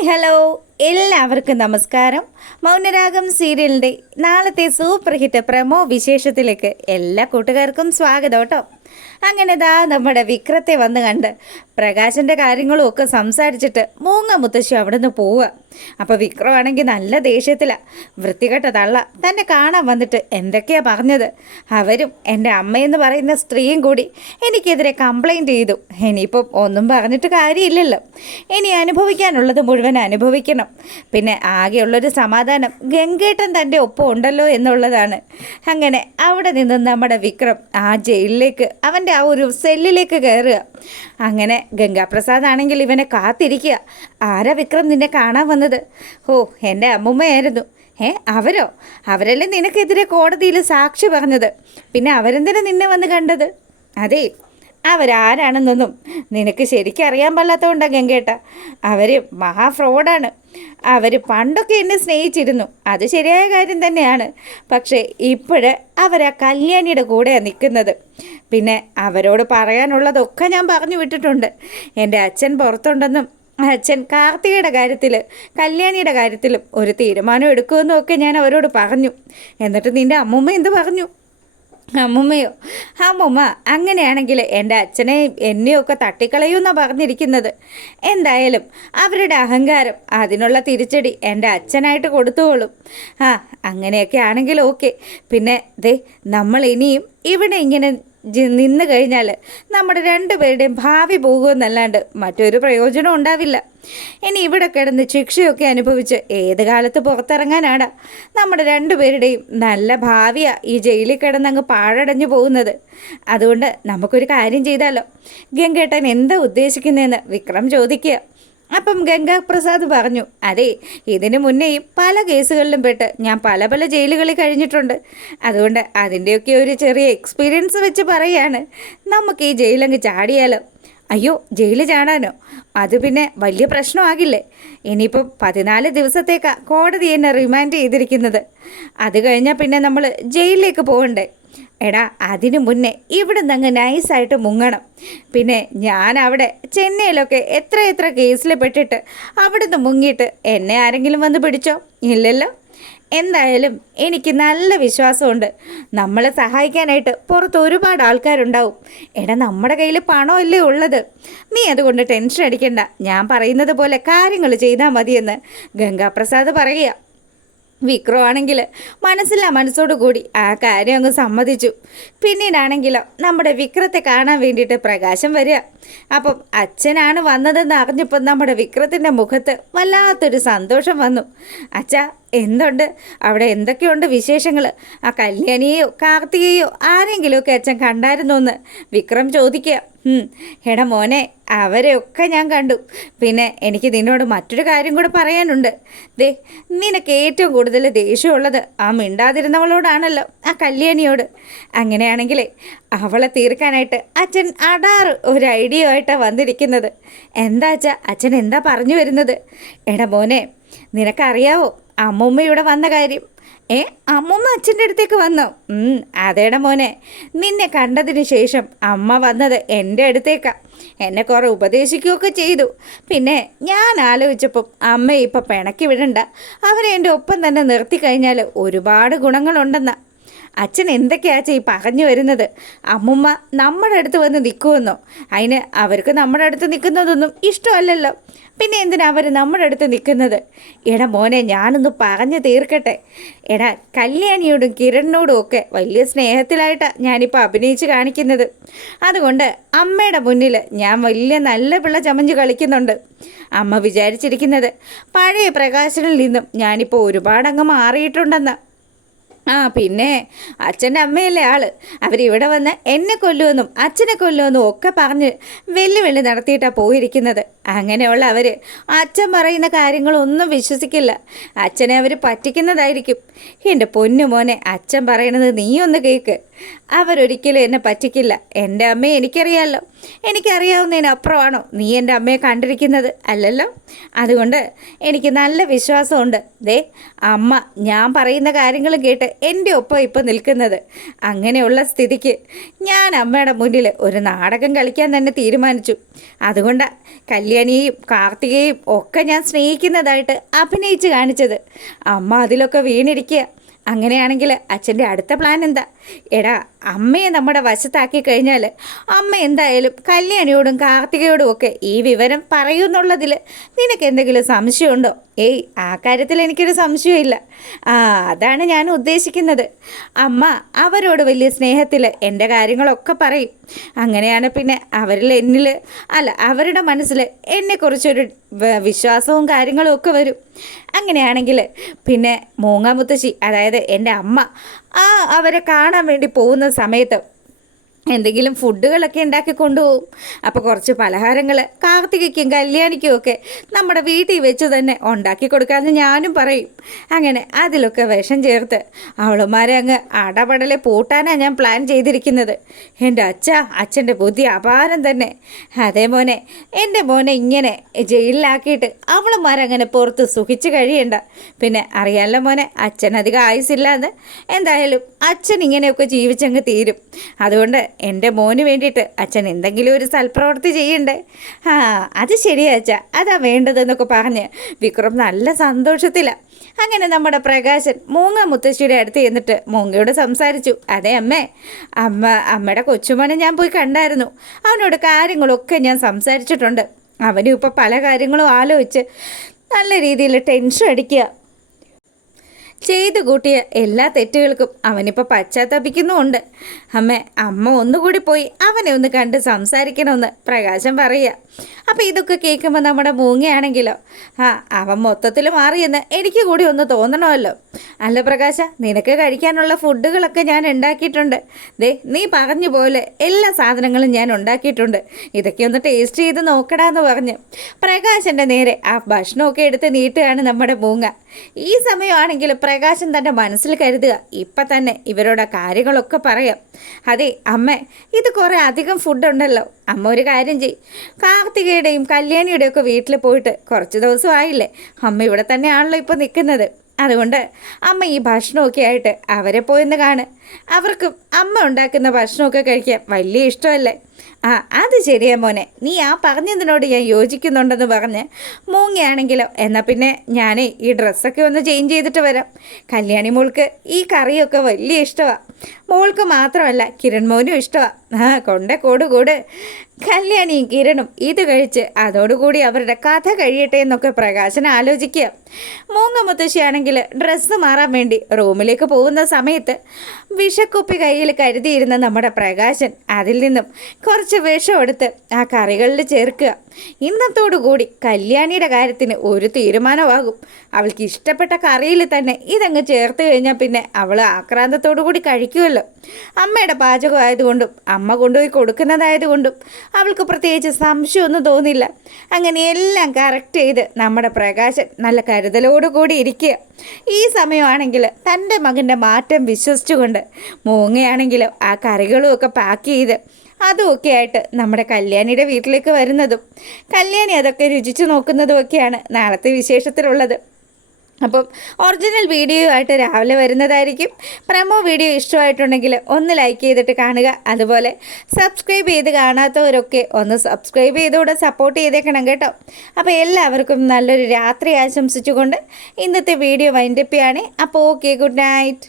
Hi hello എല്ലാവർക്കും നമസ്കാരം. മൗനരാഗം സീരിയലിൻ്റെ നാളത്തെ സൂപ്പർ ഹിറ്റ് പ്രമോ വിശേഷത്തിലേക്ക് എല്ലാ കൂട്ടുകാർക്കും സ്വാഗതം കേട്ടോ. അങ്ങനെ നമ്മുടെ വിക്രത്തെ വന്ന് കണ്ട് പ്രകാശൻ്റെ കാര്യങ്ങളും ഒക്കെ സംസാരിച്ചിട്ട് മൂങ്ങ മുത്തശ്ശി അവിടെ നിന്ന് പോവുക. അപ്പോൾ വിക്രമാണെങ്കിൽ നല്ല ദേഷ്യത്തിലാണ്. വൃത്തികെട്ട തള്ള തന്നെ കാണാൻ വന്നിട്ട് എന്തൊക്കെയാണ് പറഞ്ഞത്. അവരും എൻ്റെ അമ്മയെന്ന് പറയുന്ന സ്ത്രീയും കൂടി എനിക്കെതിരെ കംപ്ലൈൻറ്റ് ചെയ്തു. ഇനിയിപ്പം ഒന്നും പറഞ്ഞിട്ട് കാര്യമില്ലല്ലോ. ഇനി അനുഭവിക്കാനുള്ളത് മുഴുവൻ അനുഭവിക്കണം. പിന്നെ ആകെയുള്ളൊരു സമാധാനം ഗംഗേട്ടൻ തൻ്റെ ഒപ്പം ഉണ്ടല്ലോ എന്നുള്ളതാണ്. അങ്ങനെ അവിടെ നിന്ന് നമ്മുടെ വിക്രം ആ ജയിലിലേക്ക് അവൻ്റെ ആ ഒരു സെല്ലിലേക്ക് കയറുക. അങ്ങനെ ഗംഗാപ്രസാദ് ആണെങ്കിൽ ഇവനെ കാത്തിരിക്കുക. ആരാ വിക്രം നിന്നെ കാണാൻ വന്നത്? ഓ, എൻ്റെ അമ്മുമ്മയായിരുന്നു. അവരോ? അവരല്ലേ നിനക്കെതിരെ കോടതിയിൽ സാക്ഷി പറഞ്ഞത്. പിന്നെ അവരെന്തിനാ നിന്നെ വന്ന് കണ്ടത്? അതെ, അവരാരാണെന്നൊന്നും നിനക്ക് ശരിക്കും അറിയാൻ പാടില്ലാത്തതുകൊണ്ടാണ് ഗംഗേട്ട. അവർ മഹാഫ്രോഡാണ്. അവർ പണ്ടൊക്കെ എന്നെ സ്നേഹിച്ചിരുന്നു, അത് ശരിയായ കാര്യം തന്നെയാണ്. പക്ഷേ ഇപ്പോഴ് അവരാ കല്യാണിയുടെ കൂടെയാണ് നിൽക്കുന്നത്. പിന്നെ അവരോട് പറയാനുള്ളതൊക്കെ ഞാൻ പറഞ്ഞു വിട്ടിട്ടുണ്ട്. എൻ്റെ അച്ഛൻ പുറത്തുണ്ടെന്നും അച്ഛൻ കാർത്തികയുടെ കാര്യത്തിൽ കല്യാണിയുടെ കാര്യത്തിലും ഒരു തീരുമാനം എടുക്കുമെന്നും ഒക്കെ ഞാൻ അവരോട് പറഞ്ഞു. എന്നിട്ട് നിൻ്റെ അമ്മൂമ്മ എന്ത് പറഞ്ഞു? അമ്മുമ്മയോ? അമ്മുമ്മ അങ്ങനെയാണെങ്കിൽ എൻ്റെ അച്ഛനെ എന്നെയൊക്കെ തട്ടിക്കളയുമെന്നാണ് പറഞ്ഞിരിക്കുന്നത്. എന്തായാലും അവരുടെ അഹങ്കാരം അതിനുള്ള തിരിച്ചടി എൻ്റെ അച്ഛനായിട്ട് കൊടുത്തുകൊള്ളും. അങ്ങനെയൊക്കെ ആണെങ്കിൽ ഓക്കെ. പിന്നെ നമ്മൾ ഇനിയും ഇവിടെ ഇങ്ങനെ നിന്ന് കഴിഞ്ഞാൽ നമ്മുടെ രണ്ടുപേരുടെയും ഭാവി പോകുമെന്നല്ലാണ്ട് മറ്റൊരു പ്രയോജനം ഉണ്ടാവില്ല. ഇനി ഇവിടെ കിടന്ന് ശിക്ഷയൊക്കെ അനുഭവിച്ച് ഏത് കാലത്ത് പുറത്തിറങ്ങാനാണ്? നമ്മുടെ രണ്ടുപേരുടെയും നല്ല ഭാവിയാണ് ഈ ജയിലിൽ കിടന്നങ്ങ് പാഴടഞ്ഞു പോകുന്നത്. അതുകൊണ്ട് നമുക്കൊരു കാര്യം ചെയ്താലോ? ഗംഗേട്ടൻ എന്താ ഉദ്ദേശിക്കുന്നതെന്ന് വിക്രം ചോദിക്കുക. അപ്പം ഗംഗാപ്രസാദ് പറഞ്ഞു, അതെ, ഇതിനു മുന്നേയും പല കേസുകളിലും പെട്ട് ഞാൻ പല പല ജയിലുകളിൽ കഴിഞ്ഞിട്ടുണ്ട്. അതുകൊണ്ട് അതിൻ്റെയൊക്കെ ഒരു ചെറിയ എക്സ്പീരിയൻസ് വെച്ച് പറയുകയാണ്. നമുക്ക് ഈ ജയിലങ്ങ് ചാടിയാലോ? അയ്യോ, ജയിലിൽ ചാടാനോ? അത് പിന്നെ വലിയ പ്രശ്നമാകില്ലേ? ഇനിയിപ്പം 14 ദിവസത്തേക്കാണ് കോടതി എന്നെ റിമാൻഡ് ചെയ്തിരിക്കുന്നത്. അത് കഴിഞ്ഞാൽ പിന്നെ നമ്മൾ ജയിലിലേക്ക് പോകണ്ടേ? എടാ, അതിനു മുന്നേ ഇവിടെ നിന്ന് അങ്ങ് നൈസായിട്ട് മുങ്ങണം. പിന്നെ ഞാൻ അവിടെ ചെന്നൈയിലൊക്കെ എത്ര കേസിൽ പെട്ടിട്ട് അവിടെ നിന്ന് മുങ്ങിയിട്ട് എന്നെ ആരെങ്കിലും വന്ന് പിടിച്ചോ? ഇല്ലല്ലോ. എന്തായാലും എനിക്ക് നല്ല വിശ്വാസമുണ്ട്. നമ്മളെ സഹായിക്കാനായിട്ട് പുറത്ത് ഒരുപാട് ആൾക്കാരുണ്ടാവും. എടാ, നമ്മുടെ കയ്യിൽ പണമല്ലേ ഉള്ളത്. നീ അതുകൊണ്ട് ടെൻഷൻ അടിക്കണ്ട. ഞാൻ പറയുന്നത് പോലെ കാര്യങ്ങൾ ചെയ്താൽ മതിയെന്ന് ഗംഗാപ്രസാദ് പറയുക. വിക്രം ആണെങ്കിൽ മനസ്സോടു കൂടി ആ കാര്യം അങ്ങ് സമ്മതിച്ചു. പിന്നീടാണെങ്കിലോ നമ്മുടെ വിക്രത്തെ കാണാൻ വേണ്ടിയിട്ട് പ്രകാശം വരിക. അപ്പം അച്ഛനാണ് വന്നതെന്ന് അറിഞ്ഞപ്പോൾ നമ്മുടെ വിക്രത്തിൻ്റെ മുഖത്ത് വല്ലാത്തൊരു സന്തോഷം വന്നു. അച്ഛാ, എന്തുണ്ട് അവിടെ? എന്തൊക്കെയുണ്ട് വിശേഷങ്ങൾ? ആ കല്യാണിയെയോ കാർത്തികയോ ആരെങ്കിലുമൊക്കെ അച്ഛൻ കണ്ടായിരുന്നോ എന്ന് വിക്രം ചോദിക്കുക. എടാ മോനെ, അവരെയൊക്കെ ഞാൻ കണ്ടു. പിന്നെ എനിക്ക് നിന്നോട് മറ്റൊരു കാര്യം കൂടെ പറയാനുണ്ട്. നിനക്ക് ഏറ്റവും കൂടുതൽ ദേഷ്യമുള്ളത് ആ മിണ്ടാതിരുന്നവളോടാണല്ലോ, ആ കല്യാണിയോട്. അങ്ങനെയാണെങ്കിലേ അവളെ തീർക്കാനായിട്ട് അച്ഛൻ അടാറ് ഒരു ഐഡിയ ആയിട്ടാണ് വന്നിരിക്കുന്നത്. എന്താ അച്ഛൻ എന്താ പറഞ്ഞു വരുന്നത്? എടാ മോനെ, നിനക്കറിയാവോ അമ്മൂമ്മ ഇവിടെ വന്ന കാര്യം? അമ്മൂമ്മ അച്ഛൻ്റെ അടുത്തേക്ക് വന്നോ? അതേടാ മോനെ, നിന്നെ കണ്ടതിന് ശേഷം അമ്മ വന്നത് എൻ്റെ അടുത്തേക്കാണ്. എന്നെ കുറേ ഉപദേശിക്കുകയൊക്കെ ചെയ്തു. പിന്നെ ഞാൻ ആലോചിച്ചപ്പം അമ്മ ഇപ്പം പിണക്കി വിടണ്ട, അവരെ എൻ്റെ ഒപ്പം തന്നെ നിർത്തി കഴിഞ്ഞാൽ ഒരുപാട് ഗുണങ്ങളുണ്ടെന്നാ. അച്ഛൻ എന്തൊക്കെയാ ഈ പറഞ്ഞു വരുന്നത്? അമ്മുമ്മ നമ്മുടെ അടുത്ത് വന്ന് നിൽക്കുമെന്നോ? അതിന് അവർക്ക് നമ്മുടെ അടുത്ത് നിൽക്കുന്നതൊന്നും ഇഷ്ടമല്ലല്ലോ. പിന്നെ എന്തിനാ അവർ നമ്മുടെ അടുത്ത് നിൽക്കുന്നത്? എടാ മോനെ, ഞാനൊന്ന് പറഞ്ഞു തീർക്കട്ടെ. എടാ, കല്യാണിയോടും കിരണിനോടും ഒക്കെ വലിയ സ്നേഹത്തിലായിട്ടാണ് ഞാനിപ്പോൾ അഭിനയിച്ച് കാണിക്കുന്നത്. അതുകൊണ്ട് അമ്മയുടെ മുന്നിൽ ഞാൻ വലിയ നല്ല പിള്ള ചമഞ്ഞ് കളിക്കുന്നുണ്ട്. അമ്മ വിചാരിച്ചിരിക്കുന്നത് പഴയ പ്രകാശനിൽ നിന്നും ഞാനിപ്പോൾ ഒരുപാടങ്ങ് മാറിയിട്ടുണ്ടെന്ന്. പിന്നെ അച്ഛൻ്റെ അമ്മയല്ലേ ആള്. അവരിവിടെ വന്ന് എന്നെ കൊല്ലുമെന്നും അച്ഛനെ കൊല്ലുമെന്നും ഒക്കെ പറഞ്ഞ് വെല്ലുവിളി നടത്തിയിട്ടാണ് പോയിരിക്കുന്നത്. അങ്ങനെയുള്ള അവർ അച്ഛൻ പറയുന്ന കാര്യങ്ങളൊന്നും വിശ്വസിക്കില്ല. അച്ഛനെ അവർ പറ്റിക്കുന്നതായിരിക്കും. എൻ്റെ പൊന്നു മോനെ, അച്ഛൻ പറയണത് നീ ഒന്ന് കേൾക്ക്. അവരൊരിക്കലും എന്നെ പറ്റിക്കില്ല. എൻ്റെ അമ്മയെ എനിക്കറിയാമല്ലോ. എനിക്കറിയാവുന്നതിനപ്പുറമാണോ നീ എൻ്റെ അമ്മയെ കണ്ടിരിക്കുന്നത്? അല്ലല്ലോ. അതുകൊണ്ട് എനിക്ക് നല്ല വിശ്വാസമുണ്ട്. ദേ അമ്മ ഞാൻ പറയുന്ന കാര്യങ്ങളും കേട്ട് എൻ്റെ ഒപ്പം ഇപ്പം നിൽക്കുന്നത്. അങ്ങനെയുള്ള സ്ഥിതിക്ക് ഞാൻ അമ്മയുടെ മുന്നിൽ ഒരു നാടകം കളിക്കാൻ തന്നെ തീരുമാനിച്ചു. അതുകൊണ്ടാണ് കല്യാണിയെയും കാർത്തികയെയും ഒക്കെ ഞാൻ സ്നേഹിക്കുന്നതായിട്ട് അഭിനയിച്ച് കാണിച്ചത്. അമ്മ അതിലൊക്കെ വീണിരിക്കുക. അങ്ങനെയാണെങ്കിൽ അച്ഛൻ്റെ അടുത്ത പ്ലാൻ എന്താ? എടാ, അമ്മയെ നമ്മുടെ വശത്താക്കി കഴിഞ്ഞാൽ അമ്മ എന്തായാലും കല്യാണിയോടും കാർത്തികയോടും ഒക്കെ ഈ വിവരം പറയുമെന്നുള്ളതിൽ നിനക്ക് എന്തെങ്കിലും സംശയമുണ്ടോ? ഏയ്, ആ കാര്യത്തിൽ എനിക്കൊരു സംശയമില്ല. അതാണ് ഞാൻ ഉദ്ദേശിക്കുന്നത്. അമ്മ അവരോട് വലിയ സ്നേഹത്തിൽ എൻ്റെ കാര്യങ്ങളൊക്കെ പറയും. അങ്ങനെയാണ് പിന്നെ അവരുടെ മനസ്സിൽ എന്നെക്കുറിച്ചൊരു വിശ്വാസവും കാര്യങ്ങളും ഒക്കെ വരും. അങ്ങനെയാണെങ്കിൽ പിന്നെ മൂങ്ങാമുത്തശ്ശി, അതായത് എൻ്റെ അമ്മ, അവരെ കാണാൻ വേണ്ടി പോകുന്ന സമയത്ത് എന്തെങ്കിലും ഫുഡുകളൊക്കെ ഉണ്ടാക്കി കൊണ്ടുപോകും. അപ്പോൾ കുറച്ച് പലഹാരങ്ങൾ കാർത്തികയ്ക്കും കല്യാണിക്കും ഒക്കെ നമ്മുടെ വീട്ടിൽ വെച്ച് തന്നെ ഉണ്ടാക്കി കൊടുക്കാമെന്ന് ഞാനും പറയും. അങ്ങനെ അതിലൊക്കെ വിഷം ചേർത്ത് അവളുമാരെ അങ്ങ് അടപടലെ പൂട്ടാനാണ് ഞാൻ പ്ലാൻ ചെയ്തിരിക്കുന്നത്. എൻ്റെ അച്ഛൻ്റെ ബുദ്ധി അപാരം തന്നെ. അതേ മോനെ, എൻ്റെ മോനെ ഇങ്ങനെ ജയിലിലാക്കിയിട്ട് അവളുമാരങ്ങനെ പുറത്ത് സുഖിച്ച് കഴിയണ്ട. പിന്നെ അറിയാമല്ലോ മോനെ, അച്ഛൻ അധികം ആയുസില്ലാന്ന്. എന്തായാലും അച്ഛൻ ഇങ്ങനെയൊക്കെ ജീവിച്ചങ്ങ് തീരും. അതുകൊണ്ട് എൻ്റെ മോന് വേണ്ടിയിട്ട് അച്ഛൻ എന്തെങ്കിലും ഒരു സൽപ്രവൃത്തി ചെയ്യണ്ടേ? അത് ശരിയാ അച്ഛാ, അതാ വേണ്ടതെന്നൊക്കെ പറഞ്ഞ് വിക്രം നല്ല സന്തോഷത്തിലാണ്. അങ്ങനെ നമ്മുടെ പ്രകാശൻ മൂങ്ങ മുത്തശ്ശിയുടെ അടുത്ത് ചെന്നിട്ട് മൂങ്ങയോട് സംസാരിച്ചു. അതെ അമ്മയുടെ കൊച്ചുമോനെ ഞാൻ പോയി കണ്ടായിരുന്നു. അവനോട് കാര്യങ്ങളൊക്കെ ഞാൻ സംസാരിച്ചിട്ടുണ്ട്. അവനും ഇപ്പോൾ പല കാര്യങ്ങളും ആലോചിച്ച് നല്ല രീതിയിൽ ടെൻഷൻ അടിക്കുക. ചെയ്തു കൂട്ടിയ എല്ലാ തെറ്റുകൾക്കും അവനിപ്പോൾ പശ്ചാത്തപിക്കുന്നുമുണ്ട്. അമ്മ ഒന്നുകൂടി പോയി അവനെ ഒന്ന് കണ്ട് സംസാരിക്കണമെന്ന് പ്രകാശം പറയുക. അപ്പോൾ ഇതൊക്കെ കേൾക്കുമ്പോൾ നമ്മുടെ മൂങ്ങയാണെങ്കിലോ, അവൻ മൊത്തത്തിൽ മാറിയെന്ന് എനിക്ക് കൂടി ഒന്ന് തോന്നണമല്ലോ. അല്ല പ്രകാശ, നിനക്ക് കഴിക്കാനുള്ള ഫുഡുകളൊക്കെ ഞാൻ ഉണ്ടാക്കിയിട്ടുണ്ട്. നീ പറഞ്ഞ പോലെ എല്ലാ സാധനങ്ങളും ഞാൻ ഉണ്ടാക്കിയിട്ടുണ്ട്. ഇതൊക്കെ ഒന്ന് ടേസ്റ്റ് ചെയ്ത് നോക്കടാന്ന് പറഞ്ഞ് പ്രകാശൻ്റെ നേരെ ആ ഭക്ഷണമൊക്കെ എടുത്ത് നീട്ടുകയാണ് നമ്മുടെ മൂങ്ങ. ഈ സമയമാണെങ്കിൽ പ്രകാശൻ തൻ്റെ മനസ്സിൽ കരുതുക, ഇപ്പം തന്നെ ഇവരോട് കാര്യങ്ങളൊക്കെ പറയാം. അതെ ഇത് കുറേ അധികം ഫുഡുണ്ടല്ലോ. അമ്മ ഒരു കാര്യം ചെയ്യും, കാർത്തികയുടെയും കല്യാണിയുടെയും ഒക്കെ വീട്ടിൽ പോയിട്ട് കുറച്ച് ദിവസമായില്ലേ, അമ്മ ഇവിടെ തന്നെയാണല്ലോ ഇപ്പോൾ നിൽക്കുന്നത്. അതുകൊണ്ട് അമ്മ ഈ ഭക്ഷണമൊക്കെ ആയിട്ട് അവരെ പോയെന്ന് കാണ്. അവർക്കും അമ്മ ഉണ്ടാക്കുന്ന ഭക്ഷണമൊക്കെ കഴിക്കാൻ വലിയ ഇഷ്ടമല്ലേ? അത് ശരിയാ മോനെ, നീ പറഞ്ഞതിനോട് ഞാൻ യോജിക്കുന്നുണ്ടെന്ന് പറഞ്ഞ് മൂങ്ങയാണെങ്കിലോ, എന്നാൽ പിന്നെ ഞാൻ ഈ ഡ്രസ്സൊക്കെ ഒന്ന് ചേഞ്ച് ചെയ്തിട്ട് വരാം. കല്യാണി മോൾക്ക് ഈ കറിയൊക്കെ വലിയ ഇഷ്ടമാണ്. മോൾക്ക് മാത്രമല്ല കിരൺ മോനും ഇഷ്ടമാണ്. കൂട് കല്യാണിയും കിരണും ഇത് കഴിച്ച് അതോടുകൂടി അവരുടെ കഥ കഴിയട്ടെ എന്നൊക്കെ പ്രകാശൻ ആലോചിക്കുക. മൂങ്ങ മുത്തശ്ശിയാണെങ്കിൽ ഡ്രസ്സ് മാറാൻ വേണ്ടി റൂമിലേക്ക് പോകുന്ന സമയത്ത് വിഷക്കുപ്പി കയ്യിൽ കരുതിയിരുന്ന നമ്മുടെ പ്രകാശൻ അതിൽ നിന്നും കുറച്ച് വിഷം എടുത്ത് ആ കറികളിൽ ചേർക്കുക. ഇന്നത്തോടുകൂടി കല്യാണിയുടെ കാര്യത്തിന് ഒരു തീരുമാനമാകും. അവൾക്ക് ഇഷ്ടപ്പെട്ട കറിയിൽ തന്നെ ഇതങ്ങ് ചേർത്ത് കഴിഞ്ഞാൽ പിന്നെ അവൾ ആക്രാന്തത്തോടു കൂടി കഴിക്കുമല്ലോ. അമ്മയുടെ പാചകം ആയതുകൊണ്ടും അമ്മ കൊണ്ടുപോയി കൊടുക്കുന്നതായതുകൊണ്ടും അവൾക്ക് പ്രത്യേകിച്ച് സംശയമൊന്നും തോന്നില്ല. അങ്ങനെ എല്ലാം കറക്റ്റ് ചെയ്ത് നമ്മുടെ പ്രകാശൻ നല്ല കരുതലോടുകൂടി ഇരിക്കുക. ഈ സമയമാണെങ്കിൽ തൻ്റെ മകൻ്റെ മാറ്റം വിശ്വസിച്ചുകൊണ്ട് മൂങ്ങയാണെങ്കിലോ ആ കറികളും ഒക്കെ പാക്ക് ചെയ്ത് അതുമൊക്കെ ആയിട്ട് നമ്മുടെ കല്യാണിയുടെ വീട്ടിലേക്ക് വരുന്നതും കല്യാണി അതൊക്കെ രുചിച്ച് നോക്കുന്നതും ഒക്കെയാണ് നാളത്തെ വിശേഷത്തിലുള്ളത്. അപ്പം ഒറിജിനൽ വീഡിയോ ആയിട്ട് രാവിലെ വരുന്നതായിരിക്കും. പ്രമോ വീഡിയോ ഇഷ്ടമായിട്ടുണ്ടെങ്കിൽ ഒന്ന് ലൈക്ക് ചെയ്തിട്ട് കാണുക. അതുപോലെ സബ്സ്ക്രൈബ് ചെയ്ത് കാണാത്തവരൊക്കെ ഒന്ന് സബ്സ്ക്രൈബ് ചെയ്തുകൂടെ സപ്പോർട്ട് ചെയ്തേക്കണം കേട്ടോ. അപ്പോൾ എല്ലാവർക്കും നല്ലൊരു രാത്രി ആശംസിച്ചുകൊണ്ട് ഇന്നത്തെ വീഡിയോ വൈൻഡപ്പ് ചെയ്യാണ്. അപ്പോൾ ഓക്കെ, ഗുഡ് നൈറ്റ്.